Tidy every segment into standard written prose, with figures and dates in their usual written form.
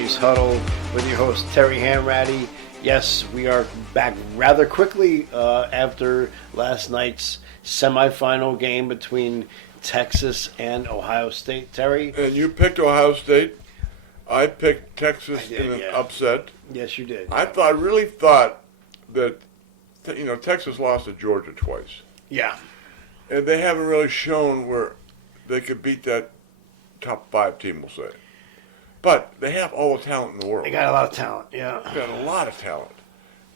Hanratty'S Huddle with your host Terry Hanratty. Yes, we are back rather quickly after last night's semifinal game between Texas and Ohio State. Terry? And you picked Ohio State. I picked Texas in an upset. Yes, you did. I really thought that, Texas lost to Georgia twice. Yeah. And they haven't really shown where they could beat that top 5 team, we'll say. But they have all the talent in the world. They got a lot of talent, yeah. They got a lot of talent.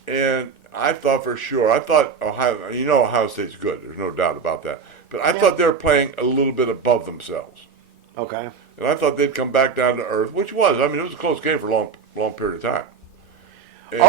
And I thought for sure, Ohio State's good. There's no doubt about that. But I thought they were playing a little bit above themselves. Okay. And I thought they'd come back down to earth, which was. It was a close game for a long period of time. And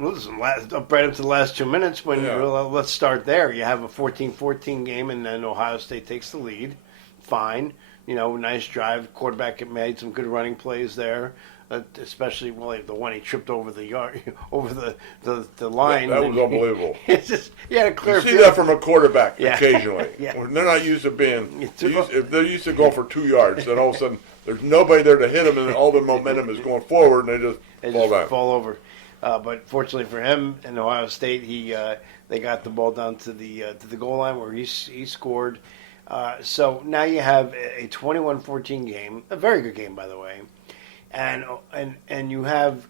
Listen, right up to the last 2 minutes. Let's start there. You have a 14-14 game, and then Ohio State takes the lead. Fine. Nice drive. Quarterback made some good running plays there, especially the one he tripped over the yard, over the line. That was unbelievable. It's just he had a clear. You see that from a quarterback Yeah. occasionally. Yeah. When they're not used to being. If they're used to go for 2 yards, then all of a sudden there's nobody there to hit them, and all their momentum is going forward, and they just fall over. But fortunately for him and Ohio State, they got the ball down to the goal line where he scored. So now you have a 21-14 game, a very good game, by the way, and you have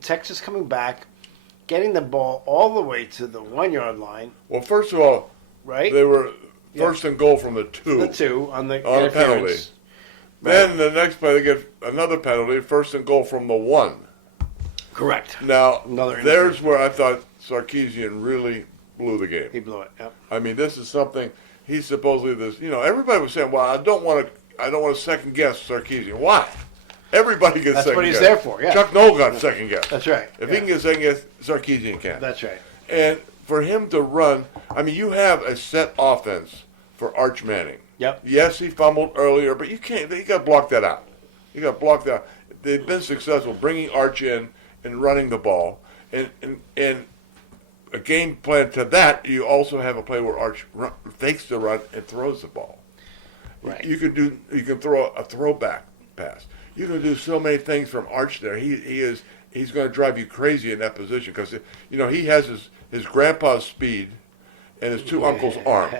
Texas coming back, getting the ball all the way to the 1 yard line. Well, first of all, right? They were first and goal from the 2. The 2 on the penalty. Right. Then the next play they get another penalty, first and goal from the 1. Correct. Now there's where I thought Sarkisian really blew the game. He blew it. Yep. This is something. He's supposedly this. Everybody was saying, "Well, I don't want to second guess Sarkisian." Why? Everybody gets That's second guess. That's what he's there for. Yeah. Chuck Noll got second guess. That's right. If he can get second guess, Sarkisian can. That's right. And for him to run, you have a set offense for Arch Manning. Yep. Yes, he fumbled earlier, but you can't. You got to block that out. You got to block that out. They've been successful bringing Arch in and running the ball, and a game plan to that. You also have a play where Arch fakes the run and throws the ball. Right. You can throw a throwback pass. You can do so many things from Arch there. He's going to drive you crazy in that position because he has his grandpa's speed and his 2 uncles' arm.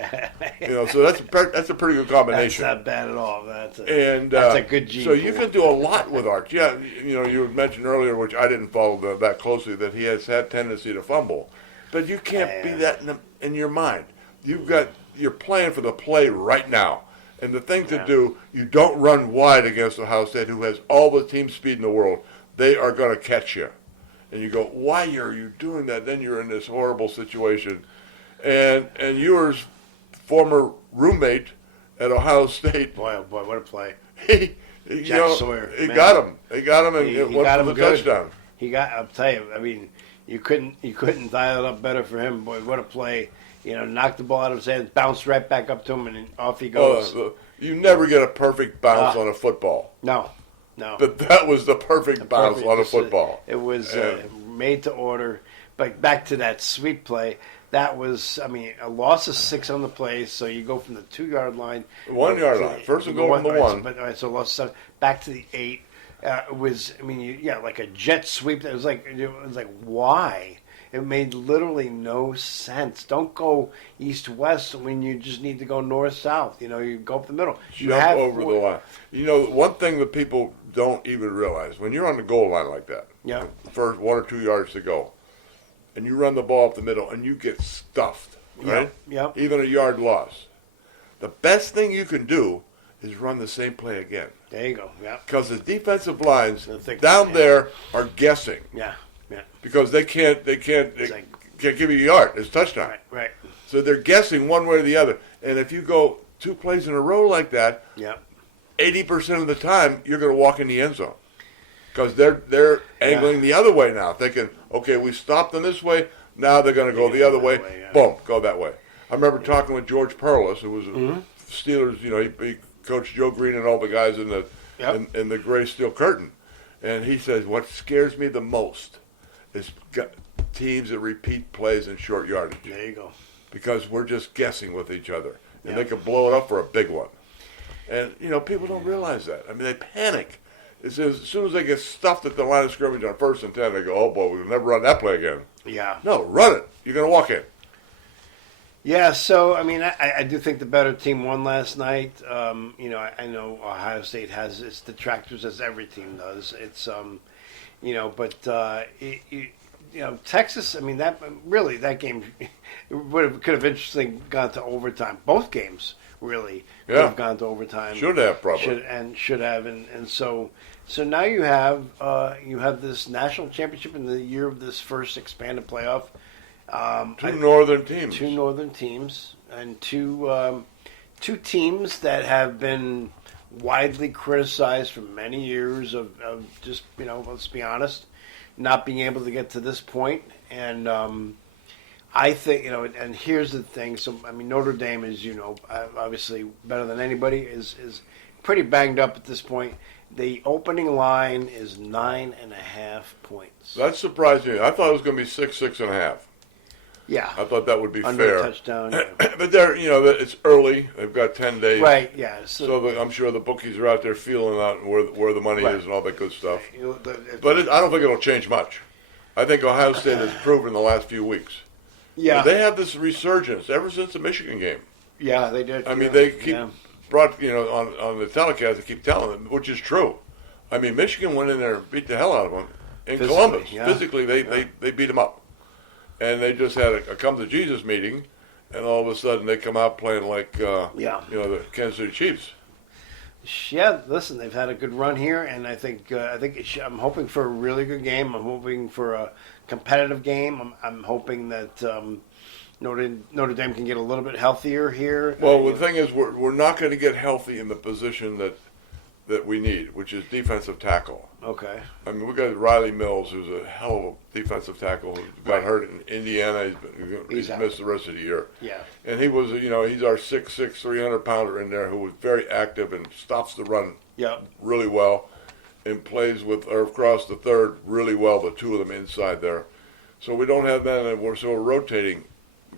So that's a pretty good combination. That's not bad at all. That's a good gene. So you can do a lot with Arch. Yeah, you mentioned earlier, which I didn't follow that closely, that he has had tendency to fumble. But you can't be that in your mind. You're playing for the play right now. And the thing to do, you don't run wide against Ohio State, who has all the team speed in the world. They are going to catch you. And you go, why are you doing that? Then you're in this horrible situation. And your former roommate at Ohio State. Boy, oh boy, what a play. Jack Sawyer. He got him. He got him and went for the touchdown. I'll tell you, you couldn't dial it up better for him. Boy, what a play. Knocked the ball out of his hands, bounced right back up to him, and off he goes. You never get a perfect bounce on a football. No. But that was the perfect bounce on a football. It was made to order. But back to that sweep play, that was, a loss of 6 on the play, so you go from the 2 yard line. 1 yard line. First and goal from the 1. So loss of 7, back to the 8. It was, like a jet sweep. It was like, why? It made literally no sense. Don't go east-west when you just need to go north-south. You go up the middle. Jump over the line. One thing that people don't even realize, when you're on the goal line like that, first 1 or 2 yards to go, and you run the ball up the middle, and you get stuffed, right? Yep. Even a yard loss. The best thing you can do is run the same play again. There you go, yeah. Because the defensive lines down there are guessing. Yeah. Because they can't give you a yard. It's touchdown. Right. So they're guessing one way or the other. And if you go 2 plays in a row like that, 80% of the time you're going to walk in the end zone. Because they're angling the other way now, thinking, okay, we stopped them this way. Now they're going to go the other way. Boom, go that way. I remember talking with George Perlis, who was a Steelers. He coached Joe Green and all the guys in the gray steel curtain, and he says, what scares me the most is teams that repeat plays in short yardage. There you go. Because we're just guessing with each other, and they could blow it up for a big one. And people don't realize that. They panic. As soon as they get stuffed at the line of scrimmage on 1st and 10, they go, oh, boy, we'll never run that play again. Yeah. No, run it. You're going to walk in. Yeah, so, I mean, I do think the better team won last night. You know, I know Ohio State has its detractors, as every team does. It's, you know, but, you know, Texas, I mean, that game could have interestingly gone to overtime. Both games really could have gone to overtime. Should have, probably. Should have. And so now you have this national championship in the year of this first expanded playoff. Two northern teams. Two northern teams, and two teams that have been widely criticized for many years of just, you know, let's be honest, not being able to get to this point. And I think, you know, and here's the thing. So, I mean, Notre Dame is, you know, obviously better than anybody, is pretty banged up at this point. The opening line is 9.5 points. That surprised me. I thought it was going to be 6.5. Yeah, I thought that would be under fair. A touchdown. Yeah. But they're, you know, it's early. They've got 10 days. Right. Yeah. I'm sure the bookies are out there feeling out where the money is and all that good stuff. You know, But I don't think it'll change much. I think Ohio State has proven in the last few weeks. Yeah. They have this resurgence ever since the Michigan game. Yeah, they did. I mean, they keep brought, you know, on the telecast, they keep telling them, which is true. I mean, Michigan went in there and beat the hell out of them in Columbus. Yeah. Physically, they beat them up. And they just had a come-to-Jesus meeting, and all of a sudden they come out playing like, you know, the Kansas City Chiefs. Yeah, listen, they've had a good run here, and I think I'm hoping for a really good game. I'm hoping for a competitive game. I'm hoping that Notre Dame can get a little bit healthier here. Well, the thing is, we're not going to get healthy in the position that we need, which is defensive tackle. Okay. I mean, we got Riley Mills, who's a hell of a defensive tackle, who got hurt in Indiana. He's missed the rest of the year. Yeah. And he was, you know, he's our 6'6", 300-pounder in there who was very active and stops the run really well and plays across the third really well, the two of them inside there. So we don't have that, and we're rotating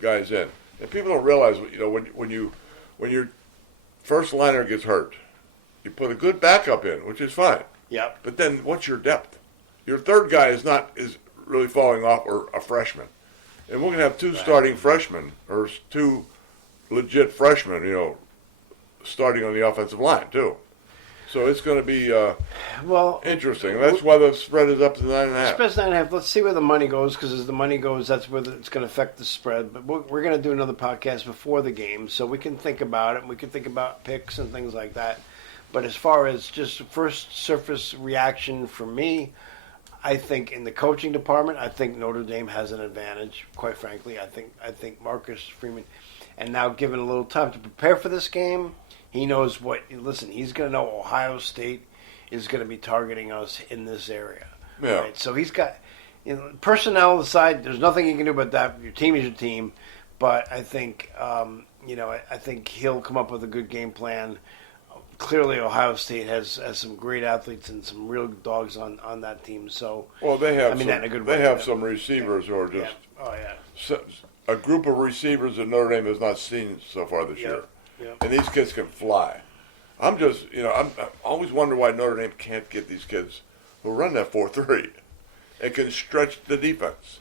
guys in. And people don't realize, you know, when your first liner gets hurt, you put a good backup in, which is fine. Yep. But then what's your depth? Your third guy is really falling off, or a freshman. And we're going to have two starting freshmen, or two legit freshmen, you know, starting on the offensive line, too. So it's going to be interesting. That's why the spread is up to 9.5. Spread's 9.5. Let's see where the money goes, because as the money goes, that's where it's going to affect the spread. But we're going to do another podcast before the game, so we can think about it. And we can think about picks and things like that. But as far as just first surface reaction for me, I think in the coaching department, I think Notre Dame has an advantage. Quite frankly, I think Marcus Freeman, and now given a little time to prepare for this game, he knows what. Listen, he's going to know Ohio State is going to be targeting us in this area. Yeah. Right? So he's got, you know, personnel aside. There's nothing you can do about that. Your team is your team. But I think, you know, I think he'll come up with a good game plan. Clearly, Ohio State has some great athletes and some real dogs on that team. So, well, they have. I mean, some, that in a good way. They have some receivers who are just a group of receivers that Notre Dame has not seen so far this year. Yep. And these kids can fly. I'm just, you know, I always wonder why Notre Dame can't get these kids who run that 4.3 and can stretch the defense.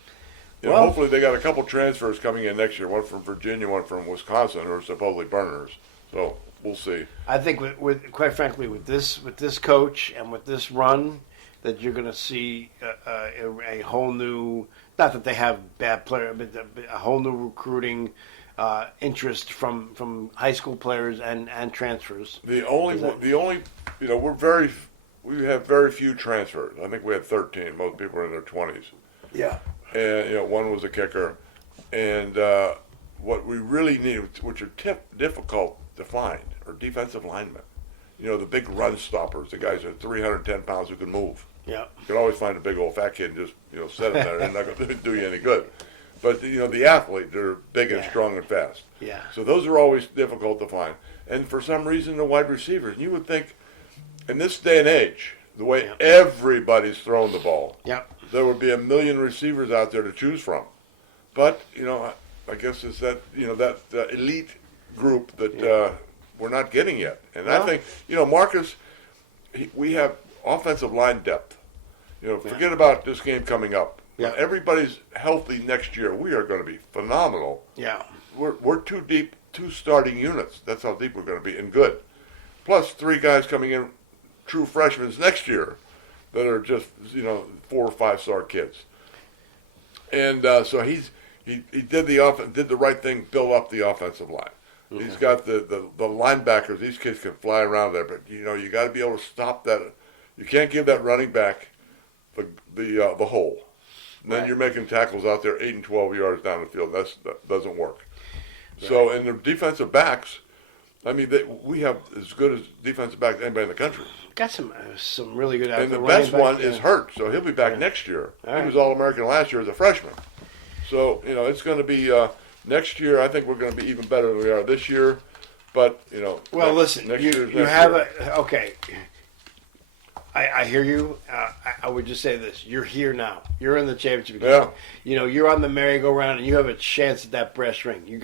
You know, hopefully they got a couple transfers coming in next year, one from Virginia, one from Wisconsin, who are supposedly burners. So we'll see. I think, with quite frankly, with this coach and with this run, that you're going to see a whole new. Not that they have bad players, but a whole new recruiting interest from high school players and transfers. The only you know, we have very few transfers. I think we had 13. Most people are in their 20s. Yeah. And you know, one was a kicker, and what we really need, which are difficult to find, are defensive linemen. You know, the big run stoppers, the guys that are 310 pounds who can move. Yeah. You can always find a big old fat kid and just, you know, set him there. They're not going to do you any good. But, you know, the athlete, they're big and strong and fast. Yeah. So those are always difficult to find. And for some reason, the wide receivers, you would think, in this day and age, the way everybody's throwing the ball, there would be a million receivers out there to choose from. But, you know, I guess it's that, you know, that elite group that we're not getting yet. And I think, you know, Marcus, we have offensive line depth. Yeah. Forget about this game coming up. Yeah. When everybody's healthy next year, we are going to be phenomenal. Yeah. We're too deep, 2 starting units. That's how deep we're going to be, and good. Plus 3 guys coming in, true freshmen next year, that are just 4 or 5 star kids. And so he did the right thing, build up the offensive line. Mm-hmm. He's got the linebackers. These kids can fly around there, but you got to be able to stop that. You can't give that running back the hole. And then you're making tackles out there 8 and 12 yards down the field. That doesn't work. Right. So, in the defensive backs, I mean, we have as good as defensive backs as anybody in the country. Got some really good. And the best one is Hurt, so he'll be back next year. He was All-American last year as a freshman. So it's going to be next year. I think we're going to be even better than we are this year. But well, listen, you have okay. I hear you. I would just say this: you're here now. You're in the championship game. Yeah. You're on the merry-go-round, and you have a chance at that brass ring. You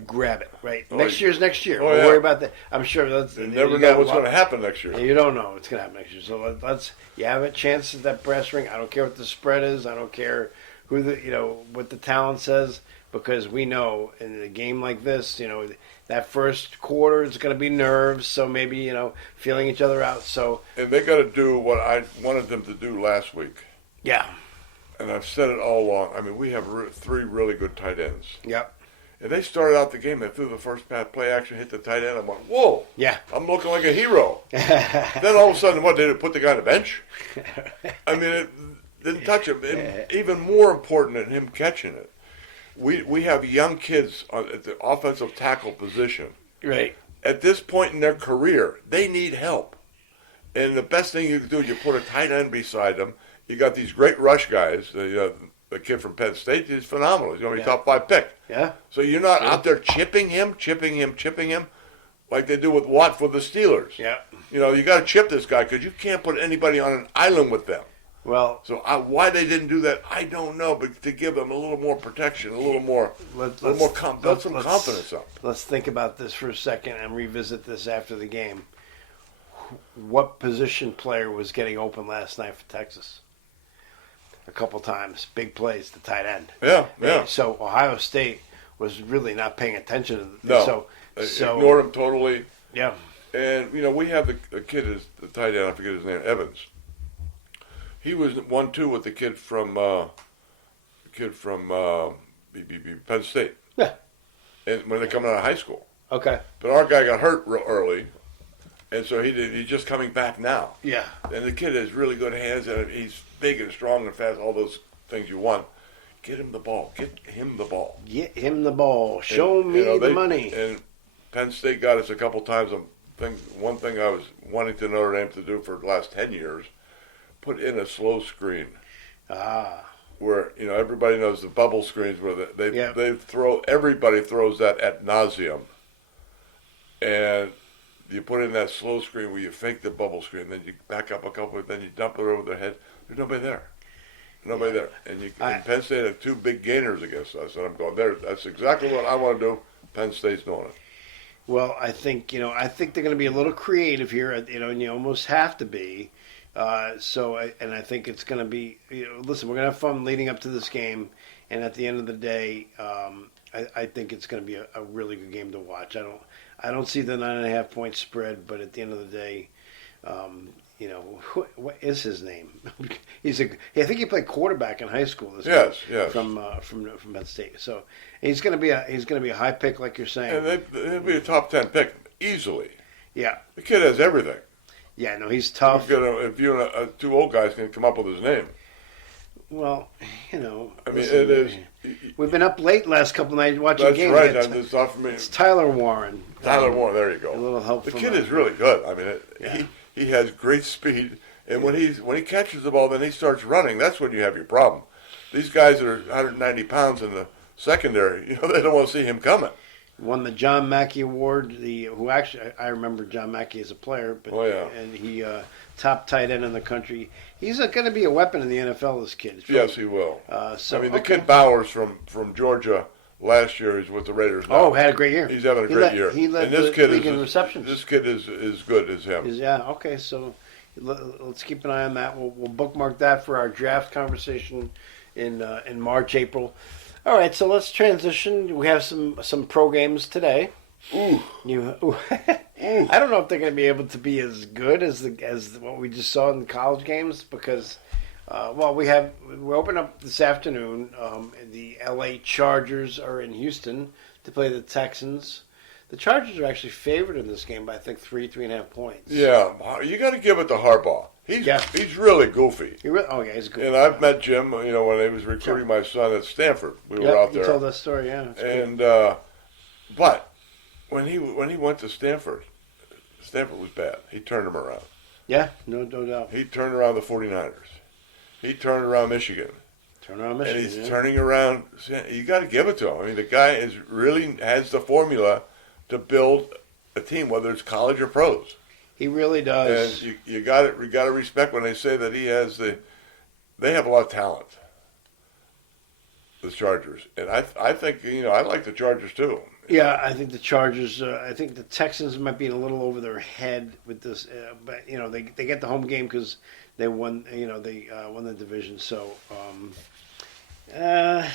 grab it, right? Next year's next year. Don't worry about that. I'm sure you never know what's going to happen next year. You don't know what's going to happen next year. So you have a chance at that brass ring. I don't care what the spread is. I don't care who what the talent says, because we know in a game like this, that first quarter is going to be nerves. So maybe feeling each other out. So and they got to do what I wanted them to do last week. Yeah. And I've said it all along. I mean, we have 3 really good tight ends. Yep. And they started out the game, they threw the first pass, play action, hit the tight end. I'm like, whoa. Yeah. I'm looking like a hero. Then all of a sudden, what, did it put the guy on the bench? I mean, it didn't touch him. And even more important than him catching it, we have young kids at the offensive tackle position. Right. At this point in their career, they need help. And the best thing you can do is you put a tight end beside them. You got these great rush guys. The kid from Penn State is phenomenal. He's going to be top 5 pick. Yeah. So you're not out there chipping him like they do with Watt for the Steelers. Yeah. You got to chip this guy because you can't put anybody on an island with them. Well. So why they didn't do that, I don't know. But to give them a little more protection, a little more, build some confidence up. Let's think about this for a second and revisit this after the game. What position player was getting open last night for Texas? A couple times, big plays, the tight end. Yeah. So Ohio State was really not paying attention to No, so ignored him totally. Yeah. And we have the kid is the tight end. I forget his name, Evans. He was 1-2 with the kid from Penn State. Yeah. And when they're coming out of high school. Okay. But our guy got hurt real early. And so he's just coming back now. Yeah. And the kid has really good hands, and he's big and strong and fast, all those things you want. Get him the ball. Get him the ball. Get him the ball. Show me the money. And Penn State got us a couple times. One thing I was wanting to Notre Dame to do for the last 10 years, put in a slow screen. Where, everybody knows the bubble screens where everybody throws that ad nauseum. And you put in that slow screen where you fake the bubble screen, then you back up a couple, then you dump it over their head. There's nobody there. There. And Penn State had 2 big gainers against us, and I'm going there. That's exactly what I want to do. Penn State's doing it. Well, I think they're going to be a little creative here, and you almost have to be. I think it's going to be. Listen, we're going to have fun leading up to this game, and at the end of the day, I think it's going to be a really good game to watch. I don't see the 9.5 point spread, but at the end of the day, what is his name? I think he played quarterback in high school. Yes. From Penn State. So he's going to be a high pick, like you're saying. And he'll be a top 10 pick easily. Yeah. The kid has everything. Yeah, no, he's tough. If you and 2 old guys can come up with his name. Well, I mean, it is. We've been up late last couple nights watching games. That's right. It's off for me. It's Tyler Warren. Warren. There you go. A little help. The kid is really good. I mean, he has great speed, and when he catches the ball, then he starts running. That's when you have your problem. These guys that are 190 pounds in the secondary, they don't want to see him coming. Won the John Mackey Award. I remember John Mackey as a player, but and he top tight end in the country. He's going to be a weapon in the NFL. This kid. Yes, he will. The kid Bowers from Georgia last year is with the Raiders now. Oh, had a great year. He's having a great year. He led and this the kid league in receptions. This kid is good as him. Okay. So let's keep an eye on that. We'll bookmark that for our draft conversation in March, April. All right, so let's transition. We have some pro games today. Ooh. I don't know if they're going to be able to be as good as what we just saw in the college games because, we open up this afternoon. The L.A. Chargers are in Houston to play the Texans. The Chargers are actually favored in this game by I think 3.5 points. Yeah, you got to give it to Harbaugh. He's really goofy. He's goofy. And I've met Jim. When he was recruiting my son at Stanford, we were out there. You told that story, yeah. And but when he went to Stanford was bad. He turned them around. Yeah, no doubt. He turned around the 49ers. He turned around Michigan. And he's turning around. You got to give it to him. I mean, the guy really has the formula to build a team, whether it's college or pros. He really does. And you got to respect when they say that they have a lot of talent. The Chargers, and I think I like the Chargers too. Yeah, I think the Chargers. I think the Texans might be a little over their head with this, but they get the home game because they won. They won the division. So, the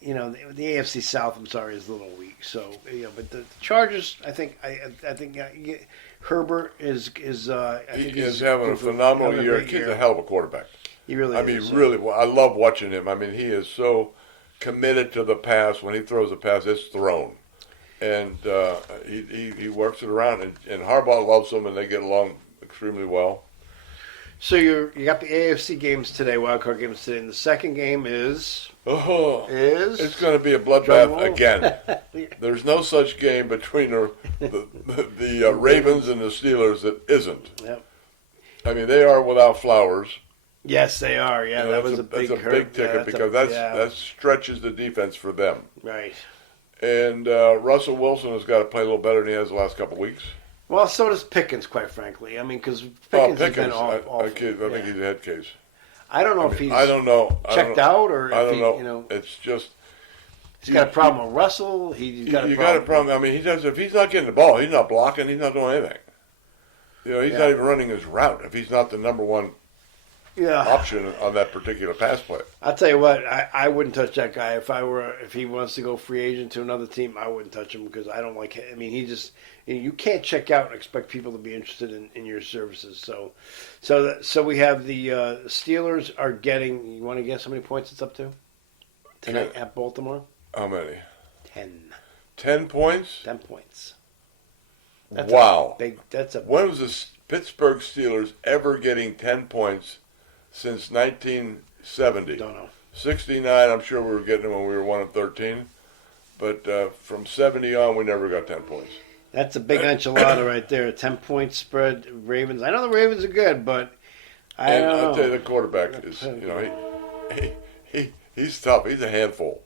AFC South. I'm sorry, is a little weak. So, but the Chargers. I think Herbert is. I think he's having a phenomenal year. He's a hell of a quarterback. He really is. Really. I love watching him. I mean, he is so committed to the pass. When he throws a pass, it's thrown, and he works it around. And Harbaugh loves him, and they get along extremely well. So you got the AFC games today, wildcard games today, and the second game is it's going to be a bloodbath again. There's no such game between the Ravens and the Steelers that isn't. Yep. I mean, they are without Flowers. Yes, they are. Yeah, that was a big ticket because that stretches the defense for them. Right. And Russell Wilson has got to play a little better than he has the last couple of weeks. Well, so does Pickens, quite frankly. I mean, because Pickens has been awful. I think he's a head case. I don't know if he's checked out or I if don't know. It's just he's got a problem with Russell. He's got a problem. I mean, he does. If he's not getting the ball, he's not blocking. He's not doing anything. He's not even running his route if he's not the number one option on that particular pass play. I'll tell you what, I wouldn't touch that guy if he wants to go free agent to another team. I wouldn't touch him because I don't like him. I mean, you can't check out and expect people to be interested in your services. So we have the Steelers are getting. You want to guess how many points it's up to tonight at Baltimore? How many? 10. 10 points. 10 points. Wow. When was the Pittsburgh Steelers ever getting 10 points since 1970? Don't know. 69, I'm sure we were getting them when we were 1-13. But from 70 on, we never got 10 points. That's a big enchilada right there. 10-point spread. Ravens. I know the Ravens are good, but I don't know. I'll tell you, the quarterback is, he's tough. He's a handful.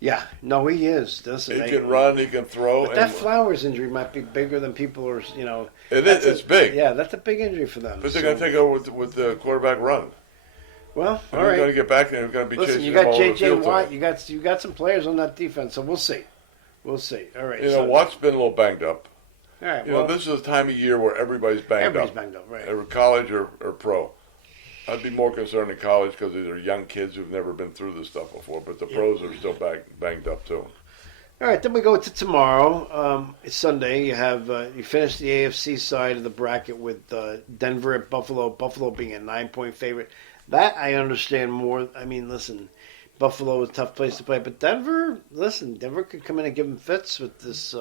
Yeah, no, he is. He can run, he can throw. But that Flowers injury might be bigger than people are, It is. It's big. Yeah, that's a big injury for them. But they're going to take over with the quarterback run. Well, all right. They're going to get back and they're going to be chasing. Listen, you got J.J. Watt. You got some players on that defense, so we'll see. We'll see. All right. Watt's been a little banged up. All right. This is the time of year where everybody's banged up. Right. Every college or pro. I'd be more concerned in college because these are young kids who've never been through this stuff before. But the pros are still banged up too. All right, then we go to tomorrow. It's Sunday. You have you finish the AFC side of the bracket with Denver at Buffalo. Buffalo being a 9-point favorite. That I understand more. I mean, listen, Buffalo is a tough place to play, but Denver could come in and give them fits with this.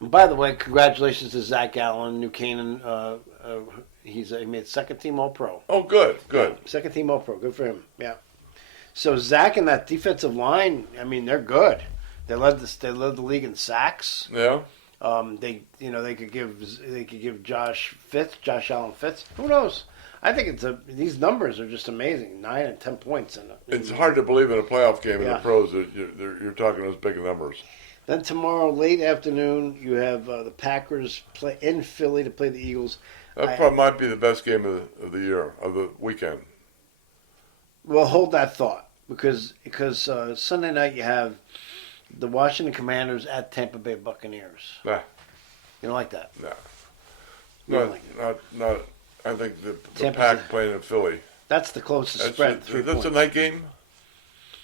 By the way, congratulations to Zach Allen, New Canaan. He made second team All Pro. Oh, good. Yeah, second team All Pro. Good for him. Yeah. So Zach and that defensive line, I mean, they're good. They led the league in sacks. Yeah. They could give Josh Allen fits. Who knows? I think these numbers are just amazing. 9 and 10 points. It's hard to believe in a playoff game in the pros that you're talking those big numbers. Then tomorrow, late afternoon, you have the Packers play in Philly to play the Eagles. That probably might be the best game of the year, of the weekend. Well, hold that thought because Sunday night you have the Washington Commanders at Tampa Bay Buccaneers. Nah. You don't like that? No. Not. I think the Tampa's Pack playing in Philly. That's the closest spread. That's a night game.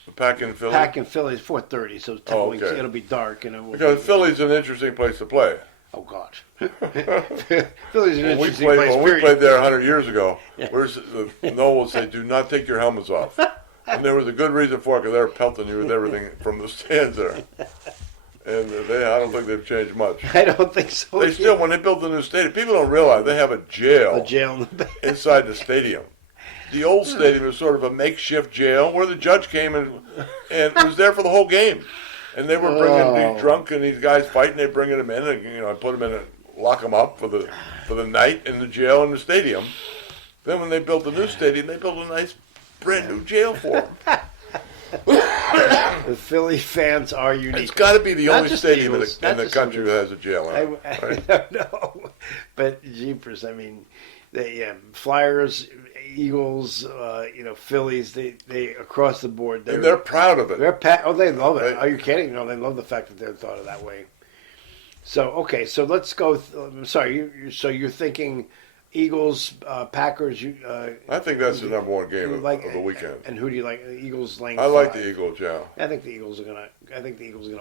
The Pack in Philly. Pack in Philly is 4:30, so okay. it'll be dark and because Philly's an interesting place to play. Oh God, Philly's an interesting place. When we played there 100 years ago, yeah. Noel would say, "Do not take your helmets off," and there was a good reason for it because they were pelting you with everything from the stands there. And I don't think they've changed much. I don't think so. They still, when they built the new stadium, people don't realize they have a jail inside the stadium. The old stadium is sort of a makeshift jail where the judge came and was there for the whole game. And they were bringing these drunk and these guys fighting. They bringing them in and put them in and lock them up for the night in the jail in the stadium. Then when they built the new stadium, they built a nice brand new jail for them. The Philly fans are unique. It's got to be the only stadium in the country that has a jail in it. I don't know, but jeepers! I mean, Flyers, Eagles, Phillies. They across the board. They're proud of it. They love it. Are you kidding? No, they love the fact that they're thought of that way. So okay, so let's go. I'm sorry. So you're thinking Eagles, Packers. I think that's the number one game of the weekend. And who do you like? Eagles laying. I like the Eagles, yeah. I think the Eagles are gonna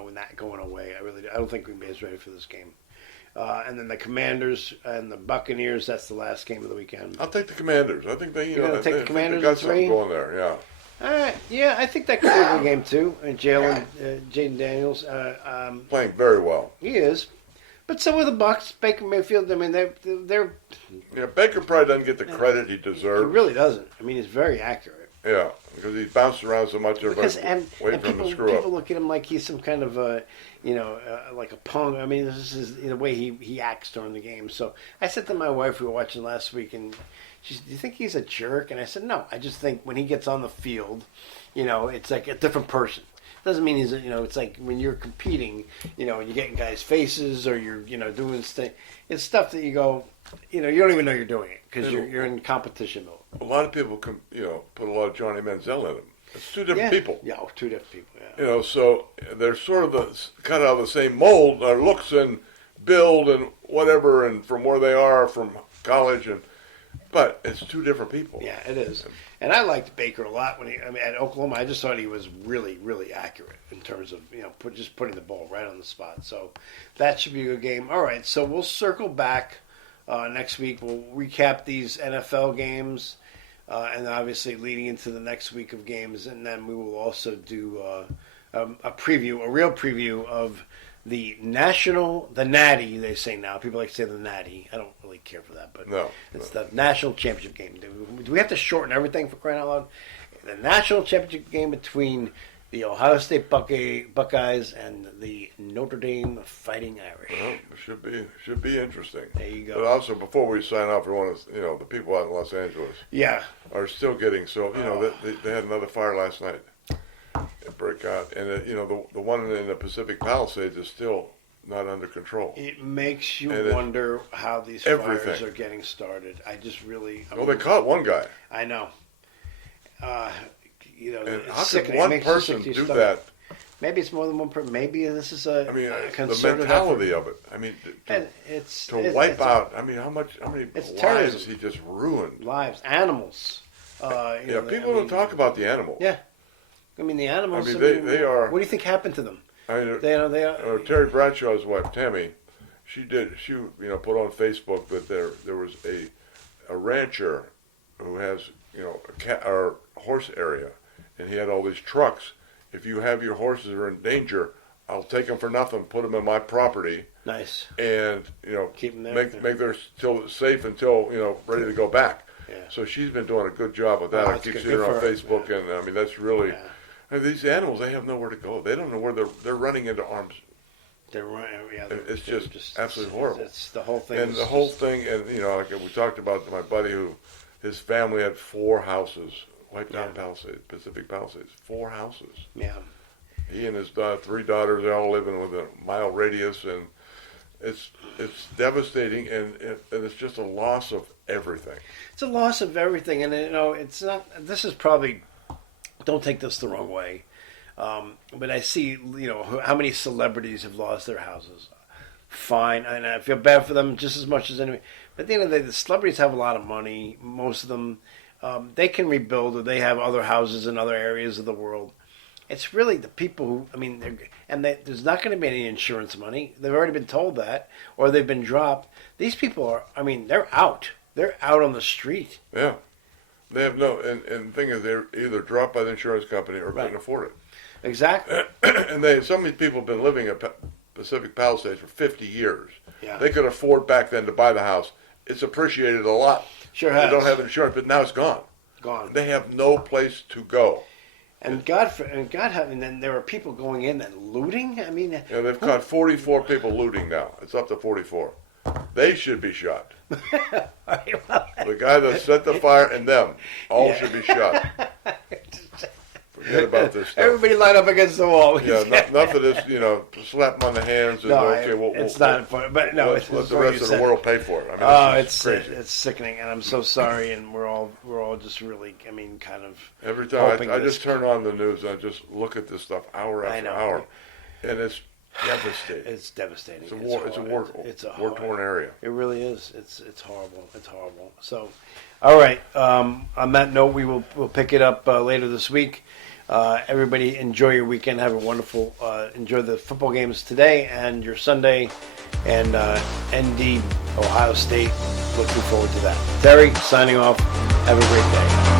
win that going away. I really do. I don't think Green Bay is ready for this game. And then the Commanders and the Buccaneers. That's the last game of the weekend. I'll take the Commanders. I think You're gonna take the Commanders. They got something going there, yeah. All right, yeah, I think that could be a good game too. And Jaden Daniels, playing very well. He is. But so are the Bucks. Baker Mayfield. I mean, they're. Yeah, Baker probably doesn't get the credit he deserves. He really doesn't. I mean, he's very accurate. Yeah, because he's bounced around so much. And people look at him like he's some kind of like a punk. I mean, this is the way he acts during the game. So I said to my wife, we were watching last week, and she said, "Do you think he's a jerk?" And I said, "No, I just think when he gets on the field, it's like a different person." Doesn't mean it's like when you're competing, and you're getting guys' faces or you're, doing stuff. It's stuff that you go, you don't even know you're doing it because you're in competition mode. A lot of people can, put a lot of Johnny Manziel in them. It's two different people. Yeah, two different people. Yeah. So they're sort of cut out of the same mold, their looks and build and whatever, and from where they are from college, but it's two different people. Yeah, it is. And I liked Baker a lot at Oklahoma. I just thought he was really, really accurate in terms of just putting the ball right on the spot. So that should be a good game. All right, so we'll circle back next week. We'll recap these NFL games, and obviously leading into the next week of games, and then we will also do a real preview of the Natty, they say now. People like to say the Natty. I don't really care for that, but it's the national championship game. Do we have to shorten everything for crying out loud? The national championship game between the Ohio State Buckeyes and the Notre Dame Fighting Irish. Well, it should be interesting. There you go. But also, before we sign off, we want to, the people out in Los Angeles are still getting, they had another fire last night. It broke out, and the one in the Pacific Palisades is still not under control. It makes you wonder how these fires are getting started. I just really. They caught one guy. I know. And how could one person do that? Maybe it's more than one person. Maybe this is a the concerted mentality effort. of it. I mean, it's wipe out. I mean, how many lives terrorism. he just ruined? Lives, animals. People don't talk about the animals. Yeah. I mean, the animals. I mean, they are. What do you think happened to them? I mean, they are. Terry Bradshaw's wife, Tammy, she put on Facebook that there was a rancher who has a horse area, and he had all these trucks. If you have your horses are in danger, I'll take them for nothing, put them in my property. Nice. And keep them there. Make them still safe until ready to go back. Yeah. So she's been doing a good job with that. I keep seeing her on Facebook, and I mean that's really. Yeah. I mean, these animals, they have nowhere to go. They don't know where they're running into arms. They're running. Yeah, it's just absolutely horrible. It's the whole thing. And the whole thing, and like we talked about my buddy his family had 4 houses wiped out in Pacific Palisades. 4 houses. Yeah. He and his 3 daughters, they all living within a mile radius, and it's devastating, and it's just a loss of everything. It's a loss of everything, and it's not. This is probably. Don't take this the wrong way, but I see how many celebrities have lost their houses. fine, and I feel bad for them just as much as anyone. But at the end of the day, the celebrities have a lot of money. Most of them, they can rebuild, or they have other houses in other areas of the world. It's really the people who, I mean, there's not going to be any insurance money. They've already been told that, or they've been dropped. These people are, I mean, they're out. They're out on the street. Yeah. They have no, and the thing is, they're either dropped by the insurance company or couldn't afford it. Exactly. And some of these people have been living at Pacific Palisades for 50 years. Yeah. They could afford back then to buy the house. It's appreciated a lot. Sure has. They don't have insurance, but now it's gone. Gone. They have no place to go. And and then there are people going in and looting. I mean, Yeah, they've caught 44 people looting now. It's up to 44. They should be shot. The guy that set the fire and them all should be shot. Forget about this stuff. Everybody line up against the wall. Yeah, enough of this, slap them on the hands and No, okay, it's not funny. But no, let the rest of the world pay for it. I mean, it's crazy. It's sickening, and I'm so sorry. And we're all just really, I mean, kind of. Every time I just turn on the news, I just look at this stuff hour after hour, and it's devastating. It's devastating. It's a war-torn area. It really is. It's horrible. It's horrible. So, all right. On that note, we'll pick it up later this week. Everybody enjoy your weekend. Have a wonderful, enjoy the football games today and your Sunday, and ND Ohio State. Looking forward to that. Terry signing off. Have a great day.